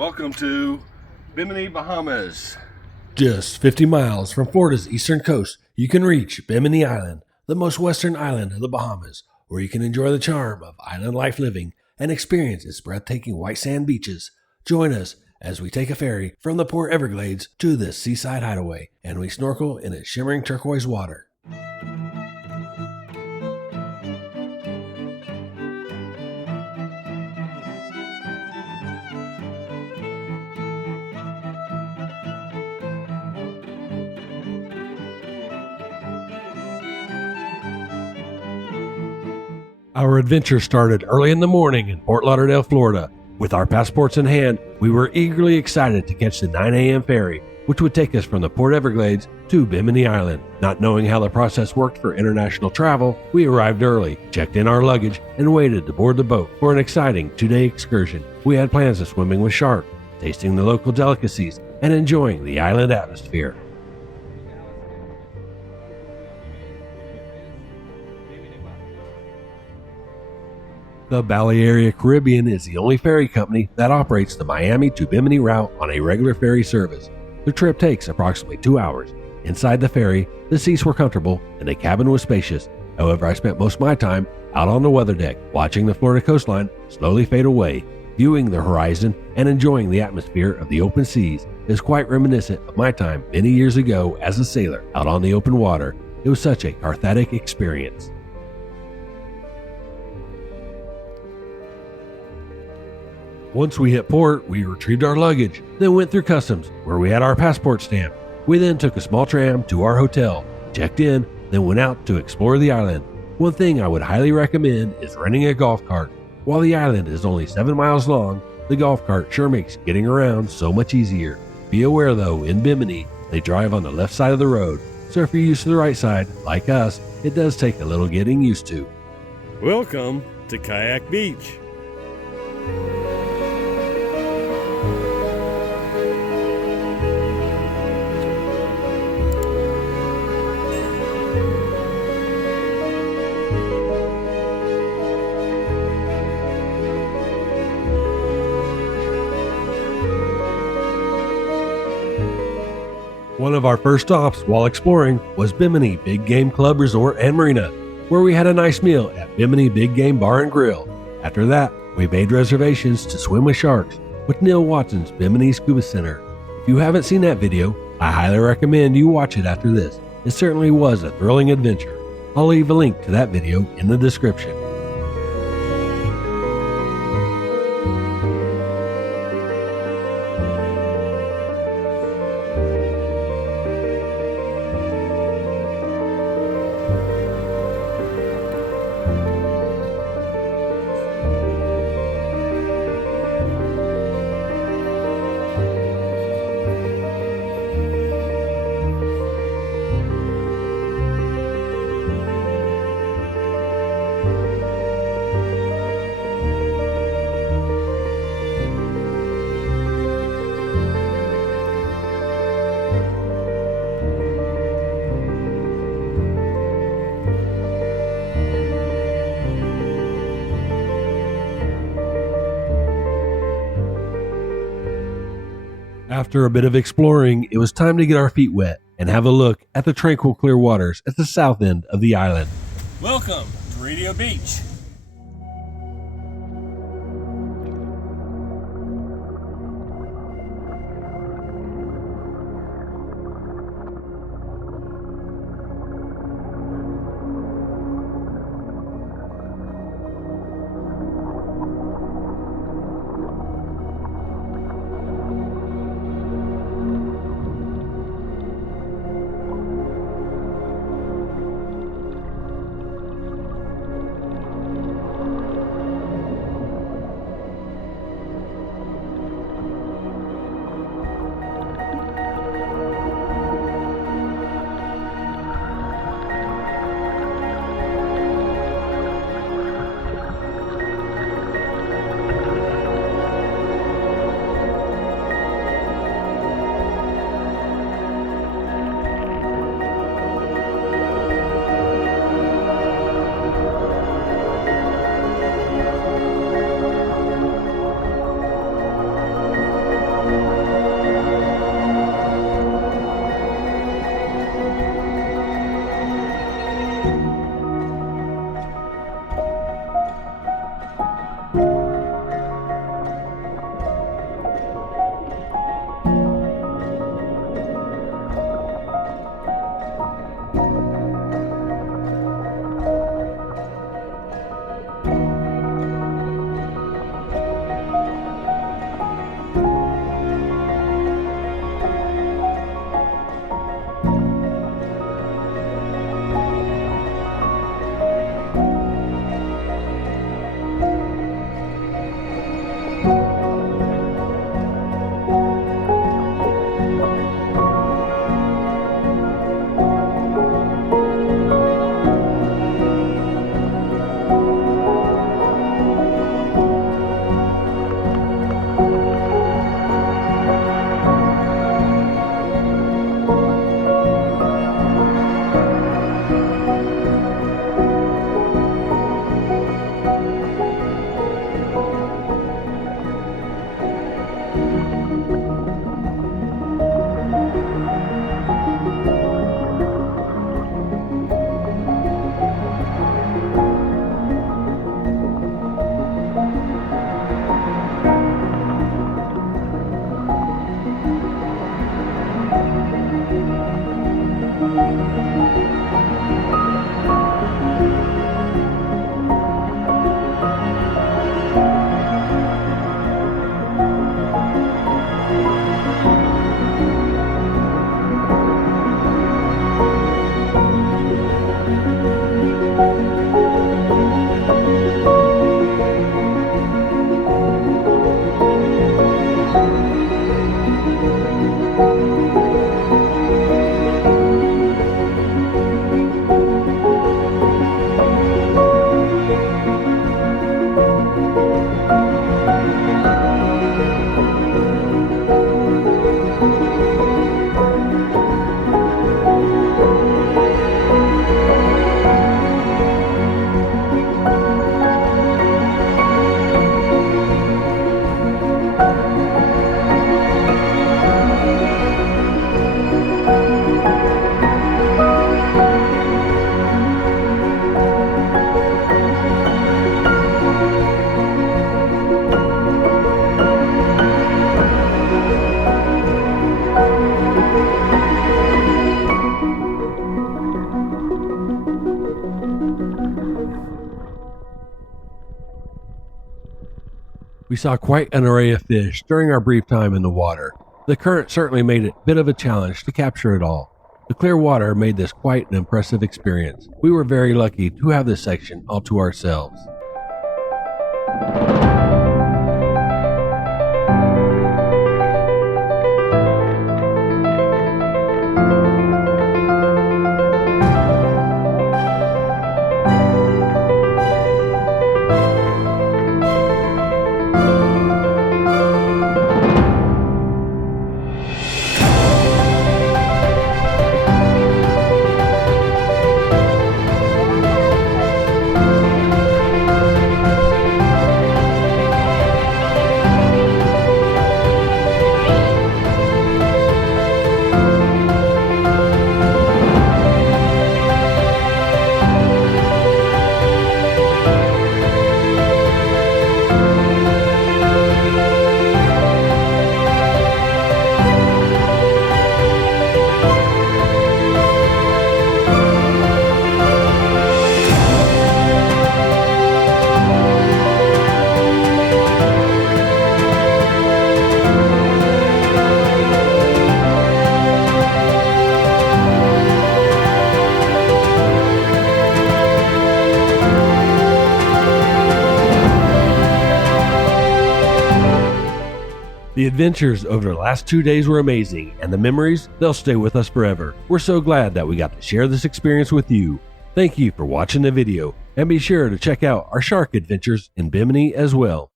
Welcome to Bimini, Bahamas. Just 50 miles from Florida's eastern coast, you can reach Bimini Island, the most western island of the Bahamas, where you can enjoy the charm of island life living and experience its breathtaking white sand beaches. Join us as we take a ferry from the Port Everglades to this seaside hideaway, and we snorkel in its shimmering turquoise water. Our adventure started early in the morning in Fort Lauderdale, Florida. With our passports in hand, we were eagerly excited to catch the 9 a.m. ferry, which would take us from the Port Everglades to Bimini Island. Not knowing how the process worked for international travel, we arrived early, checked in our luggage, and waited to board the boat for an exciting 2-day excursion. We had plans of swimming with sharks, tasting the local delicacies, and enjoying the island atmosphere. The Balearic Caribbean is the only ferry company that operates the Miami to Bimini route on a regular ferry service. The trip takes approximately 2 hours. Inside the ferry, the seats were comfortable and the cabin was spacious. However, I spent most of my time out on the weather deck, watching the Florida coastline slowly fade away. Viewing the horizon and enjoying the atmosphere of the open seas is quite reminiscent of my time many years ago as a sailor out on the open water. It was such a cathartic experience. Once we hit port, we retrieved our luggage, then went through customs, where we had our passport stamped. We then took a small tram to our hotel, checked in, then went out to explore the island. One thing I would highly recommend is renting a golf cart. While the island is only 7 miles long, the golf cart sure makes getting around so much easier. Be aware though, in Bimini, they drive on the left side of the road, so if you're used to the right side, like us, it does take a little getting used to. Welcome to Kayak Beach. One of our first stops while exploring was Bimini Big Game Club Resort and Marina, where we had a nice meal at Bimini Big Game Bar and Grill. After that, we made reservations to swim with sharks with Neil Watson's Bimini Scuba Center. If you haven't seen that video, I highly recommend you watch it after this. It certainly was a thrilling adventure. I'll leave a link to that video in the description. After a bit of exploring, it was time to get our feet wet and have a look at the tranquil clear waters at the south end of the island. Welcome to Radio Beach. We saw quite an array of fish during our brief time in the water. The current certainly made it a bit of a challenge to capture it all. The clear water made this quite an impressive experience. We were very lucky to have this section all to ourselves. The adventures over the last 2 days were amazing, and the memories, they'll stay with us forever. We're so glad that we got to share this experience with you. Thank you for watching the video, and be sure to check out our shark adventures in Bimini as well.